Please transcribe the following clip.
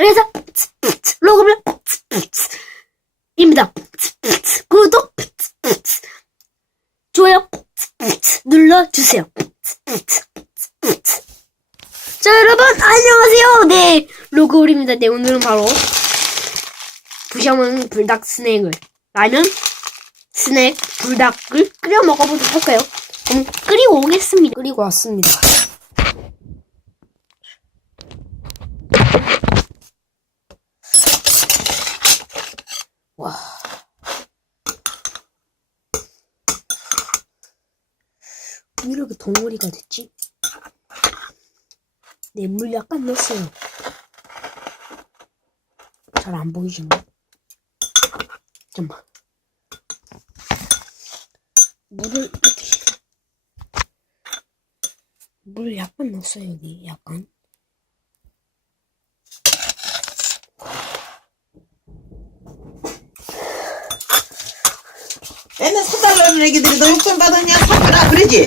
그래서 로그를 입니다. 구독 좋아요 눌러주세요. 자 여러분 안녕하세요. 네 로그올입니다. 네 오늘은 바로 부셔먹는 불닭 스낵을 라면 스낵 불닭을 끓여 먹어보도록 할까요? 그럼 끓이고 오겠습니다. 끓이고 왔습니다. 와. 왜 이렇게 덩어리가 됐지? 네, 물 약간 넣었어요. 잘 안 보이시나? 잠깐만. 물을 이렇게. 물 약간 넣었어요, 여기. 약간. 맨날 사달라는 애기들이 너 욕좀 받았냐? 사거라 그러지?